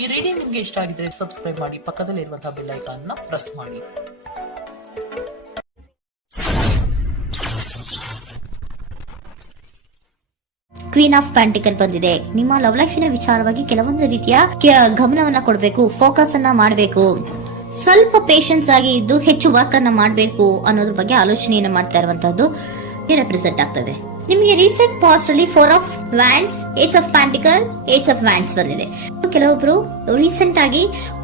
ಈ ರೀಡಿಂಗ್ ನಿಮ್ಗೆ ಇಷ್ಟ ಆಗಿದ್ರೆ ಸಬ್ಸ್ಕ್ರೈಬ್ ಮಾಡಿ, ಪಕ್ಕದಲ್ಲಿರುವಂತಹ ಬೆಲ್ ಐಕಾನ್ ನ ಪ್ರೆಸ್ ಮಾಡಿ. ಕ್ವೀನ್ ಆಫ್ ಪ್ಯಾಂಟಿಕಲ್ ಬಂದಿದೆ. ನಿಮ್ಮ ಲವ್ ಲೈಫಿನ ವಿಚಾರವಾಗಿ ಕೆಲವೊಂದು ರೀತಿಯ ಗಮನವನ್ನ ಕೊಡಬೇಕು, ಫೋಕಸ್ ಅನ್ನ ಮಾಡಬೇಕು, ಸ್ವಲ್ಪ ಪೇಷನ್ಸ್ ಆಗಿ ಇದ್ದು ಹೆಚ್ಚು ವರ್ಕ್ ಅನ್ನ ಮಾಡಬೇಕು ಅನ್ನೋದ್ರ ಬಗ್ಗೆ ಆಲೋಚನೆಯನ್ನ ಮಾಡ್ತಾ ಇರುವಂತದ್ದು ರೆಪ್ರೆಸೆಂಟ್ ಆಗ್ತದೆ. ನಿಮಗೆ ರೀಸೆಂಟ್ ಪಾಸ್ಟ್ ಅಲ್ಲಿ 4 of wands, 8 of pentacle, 8 of wands ಬಂದಿದೆ. ಕೆಲವೊಬ್ರು ರೀಸೆಂಟ್ ಆಗಿ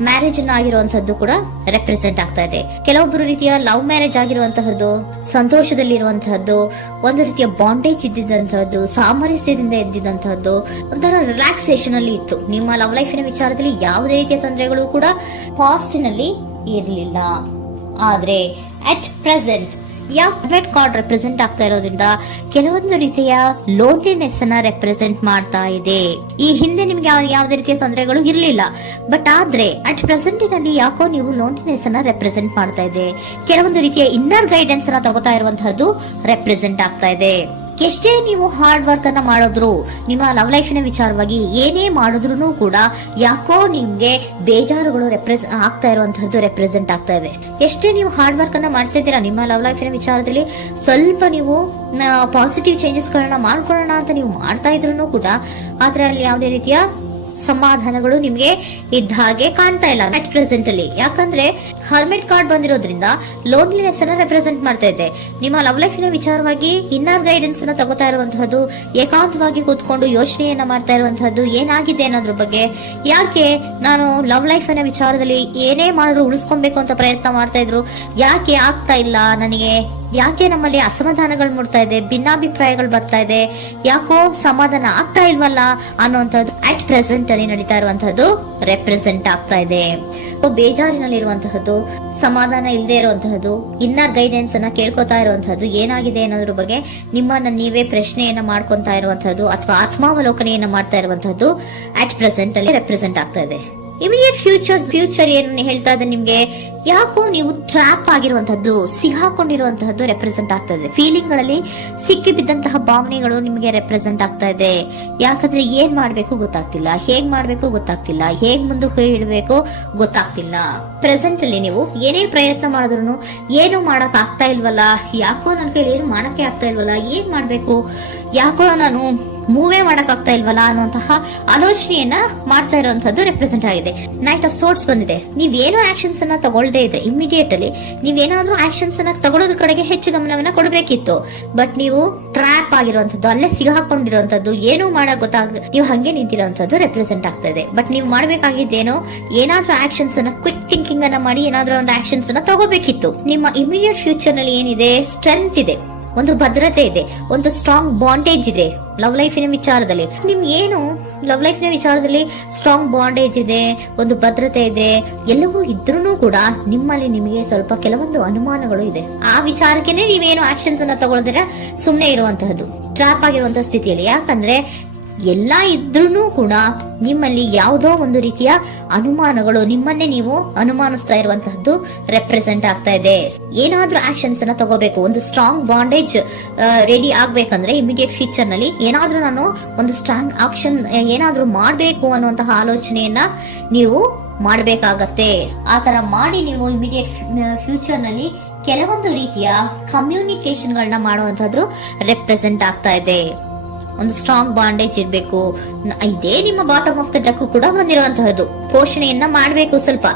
ಮ್ಯಾರೇಜ್ ಅನ್ನ ಆಗಿರುವಂತದ್ದು ಕೂಡ ರೆಪ್ರೆಸೆಂಟ್ ಆಗ್ತಾ ಇದೆ. ಕೆಲವೊಬ್ರು ರೀತಿಯ ಲವ್ ಮ್ಯಾರೇಜ್ ಆಗಿರುವಂತಹದ್ದು, ಸಂತೋಷದಲ್ಲಿರುವಂತಹದ್ದು, ಒಂದು ರೀತಿಯ ಬಾಂಡೇಜ್ ಇದ್ದಿದ್ದಂತಹದ್ದು, ಸಾಮರಸ್ಯದಿಂದ ಇದ್ದಿದ್ದಂತಹದ್ದು, ಒಂಥರ ರಿಲ್ಯಾಕ್ಸೇಷನ್ ಅಲ್ಲಿ ಇತ್ತು. ನಿಮ್ಮ ಲವ್ ಲೈಫಿನ ವಿಚಾರದಲ್ಲಿ ಯಾವುದೇ ರೀತಿಯ ತೊಂದರೆಗಳು ಕೂಡ ಪಾಸ್ಟ್ ನಲ್ಲಿ ಇರಲಿಲ್ಲ. ಆದ್ರೆ ಅಟ್ ಪ್ರೆಸೆಂಟ್ ಯಾವ್ಮೆಟ್ ಕಾರ್ಡ್ ರೆಪ್ರೆಸೆಂಟ್ ಆಗ್ತಾ ಇರೋದ್ರಿಂದ ಕೆಲವೊಂದು ರೀತಿಯ ಲೋನ್ಲಿನೆಸ್ ಅನ್ನ ರೆಪ್ರೆಸೆಂಟ್ ಮಾಡ್ತಾ ಇದೆ. ಈ ಹಿಂದೆ ನಿಮ್ಗೆ ಯಾವುದೇ ರೀತಿಯ ತೊಂದರೆಗಳು ಇರಲಿಲ್ಲ, ಬಟ್ ಆದ್ರೆ ಅಟ್ ಪ್ರೆಸೆಂಟ್ ನಲ್ಲಿ ಯಾಕೋ ನೀವು ಲೋನ್ಲಿನೆಸ್ ಅನ್ನ ರೆಪ್ರೆಸೆಂಟ್ ಮಾಡ್ತಾ ಇದೆ. ಕೆಲವೊಂದು ರೀತಿಯ ಇನ್ನರ್ ಗೈಡೆನ್ಸ್ ಅನ್ನ ತಗೋತಾ ಇರುವಂತಹದ್ದು ರೆಪ್ರೆಸೆಂಟ್ ಆಗ್ತಾ ಇದೆ. ಎಷ್ಟೇ ನೀವು ಹಾರ್ಡ್ ವರ್ಕ್ ಅನ್ನ ಮಾಡಿದ್ರು, ನಿಮ್ಮ ಲವ್ ಲೈಫಿನ ವಿಚಾರವಾಗಿ ಏನೇ ಮಾಡಿದ್ರು ಕೂಡ ಯಾಕೋ ನಿಮ್ಗೆ ಬೇಜಾರುಗಳು ಆಗ್ತಾ ಇರುವಂತಹದ್ದು ರೆಪ್ರೆಸೆಂಟ್ ಆಗ್ತಾ ಇದೆ. ಎಷ್ಟೇ ನೀವು ಹಾರ್ಡ್ ವರ್ಕ್ ಅನ್ನ ಮಾಡ್ತಾ ಇದ್ದೀರಾ, ನಿಮ್ಮ ಲವ್ ಲೈಫಿನ ವಿಚಾರದಲ್ಲಿ ಸ್ವಲ್ಪ ನೀವು ಪಾಸಿಟಿವ್ ಚೇಂಜಸ್ ಗಳನ್ನ ಮಾಡ್ಕೊಳ್ಳೋಣ ಅಂತ ನೀವು ಮಾಡ್ತಾ ಇದ್ರು ಕೂಡ ಅದರಲ್ಲಿ ಯಾವುದೇ ರೀತಿಯ ಸಮಾಧಾನಗಳು ನಿಮ್ಗೆ ಇದ್ದ ಹಾಗೆ ಕಾಣ್ತಾ ಇಲ್ಲ ಅಟ್ ಪ್ರೆಸೆಂಟ್ ಅಲ್ಲಿ. ಯಾಕಂದ್ರೆ ಹರ್ಮೆಟ್ ಕಾರ್ಡ್ ಬಂದಿರೋದ್ರಿಂದ ಲೋನ್ಲಿನೆಸ್ ಅನ್ನ ರೆಪ್ರೆಸೆಂಟ್ ಮಾಡ್ತಾ ಇದೆ. ನಿಮ್ಮ ಲವ್ ಲೈಫಿನ ವಿಚಾರವಾಗಿ ಇನ್ನರ್ ಗೈಡೆನ್ಸ್ ಅನ್ನ ತಗೋತಾ ಇರುವಂತಹದ್ದು, ಏಕಾಂತವಾಗಿ ಕೂತ್ಕೊಂಡು ಯೋಚನೆಯನ್ನ ಮಾಡ್ತಾ ಇರುವಂತಹದ್ದು, ಏನಾಗಿದೆ ಅನ್ನೋದ್ರ ಬಗ್ಗೆ. ಯಾಕೆ ನಾನು ಲವ್ ಲೈಫ್ ನ ವಿಚಾರದಲ್ಲಿ ಏನೇ ಮಾಡಿದ್ರು ಉಳಿಸ್ಕೊಬೇಕು ಅಂತ ಪ್ರಯತ್ನ ಮಾಡ್ತಾ ಇದ್ರು, ಯಾಕೆ ಆಗ್ತಾ ಇಲ್ಲ ನನಗೆ, ಯಾಕೆ ನಮ್ಮಲ್ಲಿ ಅಸಮಾಧಾನಗಳು ಮೂಡ್ತಾ ಇದೆ, ಭಿನ್ನಾಭಿಪ್ರಾಯಗಳು ಬರ್ತಾ ಇದೆ, ಯಾಕೋ ಸಮಾಧಾನ ಆಗ್ತಾ ಇಲ್ವಲ್ಲ ಅನ್ನುವಂಥದ್ದು ಅಟ್ ಪ್ರೆಸೆಂಟ್ ಅಲ್ಲಿ ನಡೀತಾ ಇರುವಂತಹದ್ದು ರೆಪ್ರೆಸೆಂಟ್ ಆಗ್ತಾ ಇದೆ. ಬೇಜಾರಿನಲ್ಲಿರುವಂತಹದ್ದು, ಸಮಾಧಾನ ಇಲ್ಲದೆ ಇರುವಂತಹದ್ದು, ಇನ್ನರ್ ಗೈಡೆನ್ಸ್ ಅನ್ನ ಕೇಳ್ಕೊತಾ ಇರುವಂತಹದ್ದು, ಏನಾಗಿದೆ ಅನ್ನೋದ್ರ ಬಗ್ಗೆ ನಿಮ್ಮನ್ನ ನೀವೇ ಪ್ರಶ್ನೆಯನ್ನ ಮಾಡ್ಕೊಂತಾ ಇರುವಂತಹದ್ದು ಅಥವಾ ಆತ್ಮಾವಲೋಕನೆಯನ್ನ ಮಾಡ್ತಾ ಇರುವಂತಹದ್ದು ಅಟ್ ಪ್ರೆಸೆಂಟ್ ಅಲ್ಲಿ ರೆಪ್ರೆಸೆಂಟ್ ಆಗ್ತಾ ಇದೆ. ಇಮಿಡಿಯೇಟ್ ಫ್ಯೂಚರ್ ಏನು ಹೇಳ್ತಾ ಇದೆ ನಿಮ್ಗೆ, ಯಾಕೋ ನೀವು ಟ್ರ್ಯಾಪ್ ಆಗಿರುವಂತಹದ್ದು, ಸಿಕ್ಕಾಕೊಂಡಿರುವಂತಹದ್ದು ರೆಪ್ರೆಸೆಂಟ್ ಆಗ್ತಾ ಇದೆ. ಫೀಲಿಂಗ್ ಗಳಲ್ಲಿ ಸಿಕ್ಕಿ ಬಿದ್ದಂತಹ ಭಾವನೆಗಳು ನಿಮಗೆ ರೆಪ್ರೆಸೆಂಟ್ ಆಗ್ತಾ ಇದೆ. ಯಾಕಂದ್ರೆ ಏನ್ ಮಾಡ್ಬೇಕು ಗೊತ್ತಾಗ್ತಿಲ್ಲ, ಹೇಗ್ ಮಾಡ್ಬೇಕು ಗೊತ್ತಾಗ್ತಿಲ್ಲ, ಹೇಗ್ ಮುಂದಕ್ಕೆ ಇಡಬೇಕು ಗೊತ್ತಾಗ್ತಿಲ್ಲ. ಪ್ರೆಸೆಂಟ್ ಅಲ್ಲಿ ನೀವು ಏನೇ ಪ್ರಯತ್ನ ಮಾಡಿದ್ರು ಏನು ಮಾಡಕ್ ಆಗ್ತಾ ಇಲ್ವಲ್ಲ, ಯಾಕೋ ನನ್ನ ಕೈಲಿ ಏನು ಮಾಡಕ್ಕೆ ಆಗ್ತಾ ಇಲ್ವಲ್ಲ, ಏನ್ ಮಾಡ್ಬೇಕು, ಯಾಕೋ ನಾನು ಮೂವೇ ಮಾಡಕ್ ಆಗ್ತಾ ಇಲ್ವಲ್ಲ ಅನ್ನುವಂತಹ ಆಲೋಚನೆಯನ್ನ ಮಾಡ್ತಾ ಇರುವಂತದ್ದು ರೆಪ್ರೆಸೆಂಟ್ ಆಗಿದೆ. ನೈಟ್ ಆಫ್ ಸೋರ್ಟ್ಸ್ ಬಂದಿದೆ. ನೀವೇನೋ ಆಕ್ಷನ್ಸ್ ಅನ್ನ ತಗೊಳ್ಳದೇ ಇದ್ರೆ ಇಮಿಡಿಯೇಟ್ ಅಲ್ಲಿ ನೀವೇನಾದ್ರೂ ಆಕ್ಷನ್ಸ್ ಅನ್ನ ತಗೊಳ್ಳೋದ್ರ ಕಡೆಗೆ ಹೆಚ್ಚು ಗಮನವನ್ನ ಕೊಡಬೇಕಿತ್ತು. ಬಟ್ ನೀವು ಟ್ರ್ಯಾಪ್ ಆಗಿರುವಂತದ್ದು, ಅಲ್ಲೇ ಸಿಗಾಕೊಂಡಿರುವಂತದ್ದು, ಏನೂ ಮಾಡಕ್ ನೀವು ಹಂಗೆ ನಿಂತಿರುವಂತದ್ದು ರೆಪ್ರೆಸೆಂಟ್ ಆಗ್ತಾ ಇದೆ. ಬಟ್ ನೀವು ಮಾಡ್ಬೇಕಾಗಿದ್ದೇನೋ ಏನಾದ್ರೂ ಆಕ್ಷನ್ಸ್ ಅನ್ನ ಕ್ವಿಕ್ ಥಿಂಕಿಂಗ್ ಅನ್ನ ಮಾಡಿ ಏನಾದ್ರೂ ಒಂದು ಆಕ್ಷನ್ಸ್ ಅನ್ನ ತಗೋಬೇಕಿತ್ತು. ನಿಮ್ಮ ಇಮಿಡಿಯೇಟ್ ಫ್ಯೂಚರ್ ನಲ್ಲಿ ಏನಿದೆ, ಸ್ಟ್ರೆಂತ್ ಇದೆ, ಒಂದು ಭದ್ರತೆ ಇದೆ, ಒಂದು ಸ್ಟ್ರಾಂಗ್ ಬಾಂಡೇಜ್ ಇದೆ. ಲವ್ ಲೈಫಿನ ವಿಚಾರದಲ್ಲಿ ನಿಮ್ಗೆ ಏನು ಲವ್ ಲೈಫಿನ ವಿಚಾರದಲ್ಲಿ ಸ್ಟ್ರಾಂಗ್ ಬಾಂಡೇಜ್ ಇದೆ, ಒಂದು ಭದ್ರತೆ ಇದೆ, ಎಲ್ಲವೂ ಇದ್ರೂ ಕೂಡ ನಿಮ್ಮಲ್ಲಿ ನಿಮಗೆ ಸ್ವಲ್ಪ ಕೆಲವೊಂದು ಅನುಮಾನಗಳು ಇದೆ. ಆ ವಿಚಾರಕ್ಕೆನೆ ನೀವೇನು ಆಕ್ಷನ್ಸ್ ಅನ್ನ ತಗೊಳ್ದಿರ ಸುಮ್ನೆ ಇರುವಂತಹದ್ದು, ಟ್ರಾಪ್ ಆಗಿರುವಂತಹ ಸ್ಥಿತಿಯಲ್ಲಿ. ಯಾಕಂದ್ರೆ ಎಲ್ಲ ಇದ್ರೂ ಕೂಡ ನಿಮ್ಮಲ್ಲಿ ಯಾವುದೋ ಒಂದು ರೀತಿಯ ಅನುಮಾನಗಳು, ನಿಮ್ಮನ್ನೇ ನೀವು ಅನುಮಾನಿಸ್ತಾ ಇರುವಂತಹದ್ದು ರೆಪ್ರೆಸೆಂಟ್ ಆಗ್ತಾ ಇದೆ. ಏನಾದ್ರೂ ಆಕ್ಷನ್ಸ್ ಅನ್ನ ತಗೋಬೇಕು, ಒಂದು ಸ್ಟ್ರಾಂಗ್ ಬಾಂಡೇಜ್ ರೆಡಿ ಆಗ್ಬೇಕಂದ್ರೆ ಇಮಿಡಿಯೇಟ್ ಫ್ಯೂಚರ್ ನಲ್ಲಿ ಏನಾದ್ರೂ ನಾನು ಒಂದು ಸ್ಟ್ರಾಂಗ್ ಆಕ್ಷನ್ ಏನಾದ್ರೂ ಮಾಡ್ಬೇಕು ಅನ್ನುವಂತಹ ಆಲೋಚನೆಯನ್ನ ನೀವು ಮಾಡಬೇಕಾಗತ್ತೆ. ಆತರ ಮಾಡಿ ನೀವು ಇಮಿಡಿಯೇಟ್ ಫ್ಯೂಚರ್ ನಲ್ಲಿ ಕೆಲವೊಂದು ರೀತಿಯ ಕಮ್ಯುನಿಕೇಶನ್ ಗಳನ್ನ ಮಾಡುವಂತಹದ್ದು ರೆಪ್ರೆಸೆಂಟ್ ಆಗ್ತಾ ಇದೆ. ಒಂದು ಸ್ಟ್ರಾಂಗ್ ಬಾಂಡೇಜ್ ಇರಬೇಕು. ಇದೇ ನಿಮ್ಮ ಬಾಟಮ್ ಆಫ್ ದ ಡಕ್ ಕೂಡ ಬಂದಿರುವಂತಹದ್ದು. ಪೋಷಣೆಯನ್ನ ಮಾಡಬೇಕು. ಸ್ವಲ್ಪ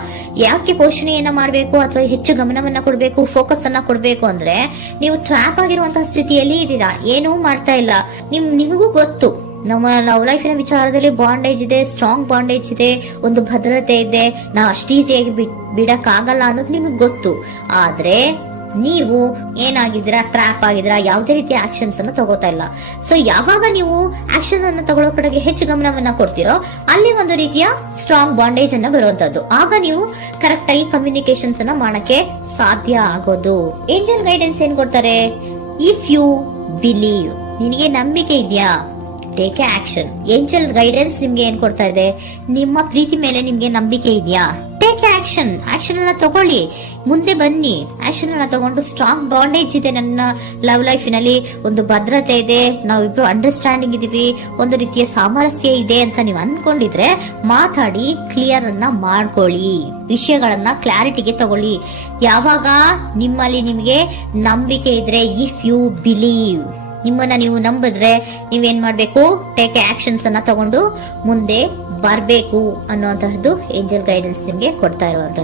ಯಾಕೆ ಪೋಷಣೆಯನ್ನ ಮಾಡಬೇಕು ಅಥವಾ ಹೆಚ್ಚು ಗಮನವನ್ನ ಕೊಡಬೇಕು, ಫೋಕಸ್ ಅನ್ನ ಕೊಡಬೇಕು ಅಂದ್ರೆ, ನೀವು ಟ್ರ್ಯಾಪ್ ಆಗಿರುವಂತಹ ಸ್ಥಿತಿಯಲ್ಲಿ ಇದ್ದೀರಾ, ಏನೂ ಮಾಡ್ತಾ ಇಲ್ಲ. ನಿಮಗೂ ಗೊತ್ತು ನಮ್ಮ ಲವ್ ಲೈಫಿನ ವಿಚಾರದಲ್ಲಿ ಬಾಂಡೇಜ್ ಇದೆ, ಸ್ಟ್ರಾಂಗ್ ಬಾಂಡೇಜ್ ಇದೆ, ಒಂದು ಭದ್ರತೆ ಇದೆ, ನಾವು ಅಷ್ಟು ಈಸಿಯಾಗಿ ಬಿಡಕ್ ಆಗಲ್ಲ ಅನ್ನೋದು ನಿಮಗೆ ಗೊತ್ತು. ಆದ್ರೆ ನೀವು ಏನಾಗಿದ್ದೀರಾ, ಟ್ರ್ಯಾಪ್ ಆಗಿದ್ದೀರಾ, ಯಾವುದೇ ರೀತಿಯ ಆಕ್ಷನ್ಸ್ ಅನ್ನ ತಗೋತಾ ಇಲ್ಲ. ಸೊ ಯಾವಾಗ ನೀವು ಆಕ್ಷನ್ ಅನ್ನ ತಗೊಳ್ಳೋ ಕಡೆಗೆ ಹೆಚ್ಚು ಗಮನವನ್ನ ಕೊಡ್ತೀರೋ ಅಲ್ಲಿ ಒಂದು ರೀತಿಯ ಸ್ಟ್ರಾಂಗ್ ಬಾಂಡೇಜ್ ಅನ್ನ ಬರುವಂತದ್ದು. ಆಗ ನೀವು ಕರೆಕ್ಟ್ ಆಗಿ ಕಮ್ಯುನಿಕೇಶನ್ಸ್ ಅನ್ನ ಮಾಡಕ್ಕೆ ಸಾಧ್ಯ ಆಗೋದು. ಏಂಜಲ್ ಗೈಡೆನ್ಸ್ ಏನ್ ಕೊಡ್ತಾರೆ, ಇಫ್ ಯು ಬಿಲೀವ್, ನಿನಗೆ ನಂಬಿಕೆ ಇದೆಯಾ, ಟೇಕ್ ಆಕ್ಷನ್. ಏಂಜಲ್ ಗೈಡೆನ್ಸ್ ನಿಮ್ಗೆ ಏನ್ ಕೊಡ್ತಾ ಇದೆ, ನಿಮ್ಮ ಪ್ರೀತಿ ಮೇಲೆ ನಿಮ್ಗೆ ನಂಬಿಕೆ ಇದೆಯಾ, ಟೇಕ್ ಆಕ್ಷನ್ ಅನ್ನ ತಗೊಳ್ಳಿ, ಮುಂದೆ ಬನ್ನಿ. ಆಕ್ಷನ್ ಅನ್ನ ತಗೊಂಡು ಸ್ಟ್ರಾಂಗ್ ಬಾಂಡೇಜ್ ಇದೆ ನನ್ನ ಲವ್ ಲೈಫಿನಲ್ಲಿ, ಒಂದು ಭದ್ರತೆ ಇದೆ, ನಾವಿಬ್ರು ಅಂಡರ್ಸ್ಟ್ಯಾಂಡಿಂಗ್ ಇದೀವಿ, ಒಂದು ರೀತಿಯ ಸಾಮರಸ್ಯ ಇದೆ ಅಂತ ನೀವು ಅನ್ಕೊಂಡಿದ್ರೆ ಮಾತಾಡಿ ಕ್ಲಿಯರ್ ಅನ್ನ ಮಾಡ್ಕೊಳ್ಳಿ, ವಿಷಯಗಳನ್ನ ಕ್ಲಾರಿಟಿಗೆ ತಗೊಳ್ಳಿ. ಯಾವಾಗ ನಿಮ್ಮಲ್ಲಿ ನಿಮಗೆ ನಂಬಿಕೆ ಇದ್ರೆ, ಇಫ್ ಯು ಬಿಲೀವ್, ನಿಮ್ಮನ್ನ ನೀವು ನಂಬಿದ್ರೆ ನೀವೇನ್ ಮಾಡ್ಬೇಕು, ಟೇಕ್ ಆಕ್ಷನ್ಸ್ ಅನ್ನ ತಗೊಂಡು ಮುಂದೆ ಬರ್ಬೇಕು ಅನ್ನುವಂತಹದ್ದು ಏಂಜಲ್ ಗೈಡೆನ್ಸ್ ನಿಮ್ಗೆ ಕೊಡ್ತಾ ಇರುವಂತದ್ದು.